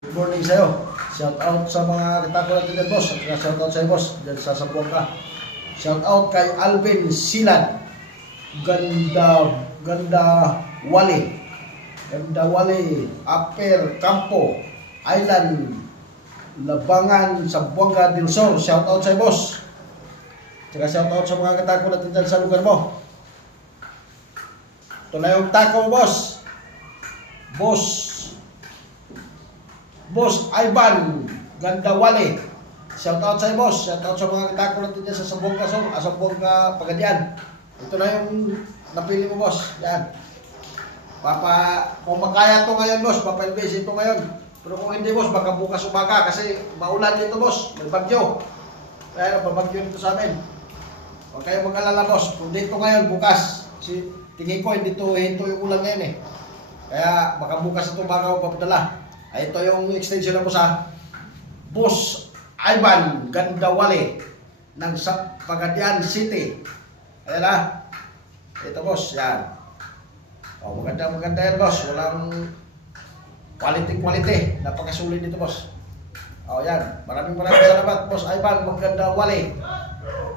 Good morning sa'yo. Shout out sa mga katako natin dyan, boss. At shout out sa'yo, boss. Dyan sa Sambuanga. Shout out kay Alvin Silan. Ganda Wali. Ganda Wali. Upper Campo. Island. Labangan, Sambuanga del Sur. Shout out sa'yo, boss. Tsaka shout out sa mga katako natin dyan sa lugar mo. Ito na yung tako, boss. Boss Ivan Gandawali. Shout out sa'yo, boss. Shout out sa mga katako natin dyan sa Sambuanga Pagadian. Ito na yung napili mo, boss. Yan. Kung makaya to ngayon, boss, papalbase ito ngayon. Pero kung hindi, boss, baka bukas umaga kasi maulan dito, boss. May bagyo. Kaya babagyo dito sa amin. Huwag kayong mag-alala, boss. Kung dito ngayon, bukas. Kasi tingin ko, hindi to hinto yung ulan ngayon eh. Kaya baka bukas ito umaga ko papadala. Ay, ito yung extension na po sa Boss Ivan Gandawali ng Pagadian City. Ayan na. Ito, boss. Yan. O, maganda yan, boss. Walang quality. Napakasulit dito, boss. O, yan. Maraming salamat, Boss Ivan Gandawali.